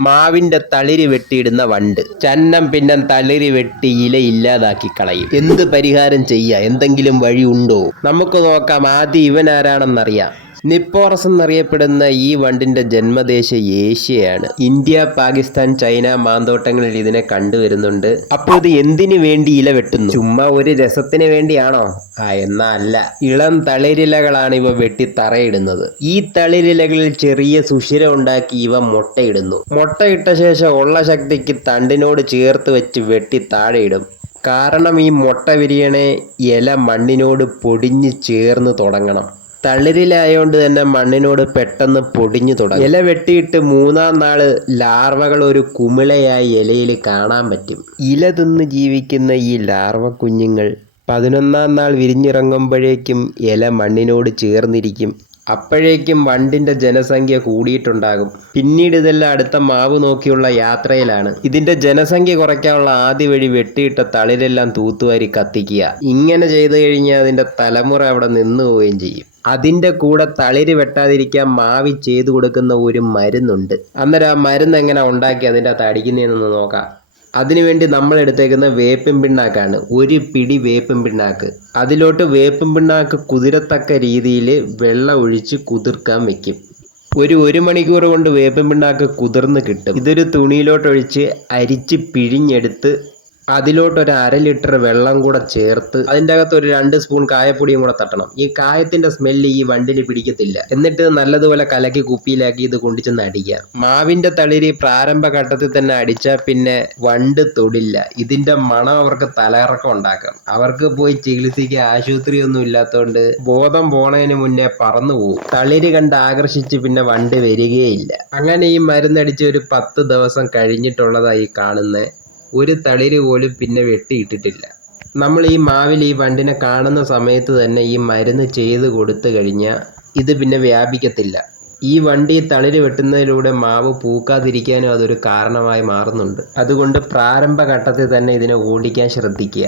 മാവിന്റെ തളിരി വെട്ടിയിടുന്ന വണ്ട്. ചന്നം പിന്നെ തളിരി വെട്ടി ഇല ഇല്ലാതാക്കി കളയും. എന്ത് പരിഹാരം ചെയ്യാ? എന്തെങ്കിലും വഴി ഉണ്ടോ? നമുക്ക് നോക്കാം ആദ്യം ഇവൻ ആരാണെന്നറിയാം നിപ്പോറസ് എന്നറിയപ്പെടുന്ന ഈ വണ്ടിന്റെ ജന്മദേശ ഏഷ്യയാണ്. ഇന്ത്യ പാകിസ്ഥാൻ ചൈന മാന്തോട്ടങ്ങളിൽ ഇതിനെ കണ്ടുവരുന്നുണ്ട്. അപ്പോൾ ഇത് എന്തിനു വേണ്ടി ഇല വെട്ടുന്നു? ചുമ്മാ ഒരു രസത്തിന് വേണ്ടിയാണോ? ആ എന്നാ അല്ല ഇളം തളിരിലകളാണ് ഇവ വെട്ടി തറയിടുന്നത്. ഈ തളിരിലകളിൽ ചെറിയ സുഷിരം ഉണ്ടാക്കി ഇവ മുട്ടയിടുന്നു. മുട്ടയിട്ട ശേഷം ഉള്ള ശക്തിക്ക് തണ്ടിനോട് ചേർത്ത് വെച്ച് വെട്ടി താഴെയിടും. കാരണം ഈ മുട്ട വിരിയണേ ഇല മണ്ണിനോട് പൊടിഞ്ഞ് ചേർന്ന് തുടങ്ങണം. തളിരിലായോണ്ട് തന്നെ മണ്ണിനോട് പെട്ടെന്ന് പൊടിഞ്ഞു തുടങ്ങി. ഇല വെട്ടിയിട്ട് മൂന്നാം നാൾ ലാർവകൾ ഒരു കുമിളയായി ഇലയിൽ കാണാൻ പറ്റും. ഇല തിന്ന് ജീവിക്കുന്ന ഈ ലാർവ കുഞ്ഞുങ്ങൾ പതിനൊന്നാം നാൾ വിരിഞ്ഞിറങ്ങുമ്പോഴേക്കും ഇല മണ്ണിനോട് ചേർന്നിരിക്കും. അപ്പോഴേക്കും വണ്ടിന്റെ ജനസംഖ്യ കൂടിയിട്ടുണ്ടാകും. പിന്നീട് ഇതെല്ലാം അടുത്ത മാവ് നോക്കിയുള്ള യാത്രയിലാണ്. ഇതിന്റെ ജനസംഖ്യ കുറയ്ക്കാനുള്ള ആദ്യ വഴി വെട്ടിയിട്ട തളിരെല്ലാം തൂത്തുവാരി കത്തിക്കുക. ഇങ്ങനെ ചെയ്തു കഴിഞ്ഞാൽ അതിന്റെ തലമുറ അവിടെ നിന്നു പോവുകയും ചെയ്യും. അതിന്റെ കൂടെ തളിര് വെട്ടാതിരിക്കാൻ മാവി ചെയ്തു കൊടുക്കുന്ന ഒരു മരുന്നുണ്ട്. അന്നേരം ആ മരുന്ന് എങ്ങനെ ഉണ്ടാക്കി അതിന്റെ അകത്ത് അടിക്കുന്നതെന്ന് നോക്കാം. അതിനുവേണ്ടി നമ്മൾ എടുത്തേക്കുന്ന വേപ്പിൻ പിണ്ണാക്കാണ് ഒരു പിടി വേപ്പിൻ പിണ്ണാക്ക് അതിലോട്ട് വേപ്പിൻ പിണ്ണാക്ക് കുതിരത്തക്ക രീതിയിൽ വെള്ളം ഒഴിച്ച് കുതിർക്കാൻ വെക്കും. ഒരു ഒരു മണിക്കൂർ കൊണ്ട് വേപ്പിൻ പിണ്ണാക്ക് കുതിർന്ന് കിട്ടും. ഇതൊരു തുണിയിലോട്ടൊഴിച്ച് അരിച്ച് പിഴിഞ്ഞെടുത്ത് അതിലോട്ട് ഒരു അര ലിറ്റർ വെള്ളം കൂടെ ചേർത്ത് അതിന്റെ അകത്ത് ഒരു രണ്ട് സ്പൂൺ കായപ്പൊടിയും കൂടെ തട്ടണം. ഈ കായത്തിന്റെ സ്മെല്ല് ഈ വണ്ടിയിൽ പിടിക്കത്തില്ല. എന്നിട്ട് നല്ലതുപോലെ കലക്കി കുപ്പിയിലാക്കി ഇത് കൊണ്ടുചെന്ന് അടിക്കുക. മാവിന്റെ തളിര് പ്രാരംഭ ഘട്ടത്തിൽ തന്നെ അടിച്ചാൽ പിന്നെ വണ്ട് തൊടില്ല. ഇതിന്റെ മണം അവർക്ക് തലകറക്കം ഉണ്ടാക്കാം. അവർക്ക് പോയി ചികിത്സിക്കാൻ ആശുപത്രിയൊന്നും ഇല്ലാത്തതുകൊണ്ട് ബോധം പോണതിന് മുന്നേ പറന്നു പോകും തളിര് കണ്ട് ആകർഷിച്ച് പിന്നെ വണ്ട് വരികയില്ല. അങ്ങനെ ഈ മരുന്നടിച്ച് ഒരു പത്ത് ദിവസം കഴിഞ്ഞിട്ടുള്ളതായി കാണുന്നത് ഒരു തളിര് പോലും പിന്നെ വെട്ടിയിട്ടിട്ടില്ല. നമ്മൾ ഈ മാവിൽ ഈ വണ്ടിനെ കാണുന്ന സമയത്ത് തന്നെ ഈ മരുന്ന് ചെയ്ത് കൊടുത്തു കഴിഞ്ഞാൽ ഇത് പിന്നെ വ്യാപിക്കത്തില്ല. ഈ വണ്ടി തളിര് വെട്ടുന്നതിലൂടെ മാവ് പൂക്കാതിരിക്കാനും അതൊരു കാരണമായി മാറുന്നുണ്ട്. അതുകൊണ്ട് പ്രാരംഭ ഘട്ടത്തിൽ തന്നെ ഇതിനെ ഓടിക്കാൻ ശ്രദ്ധിക്കുക.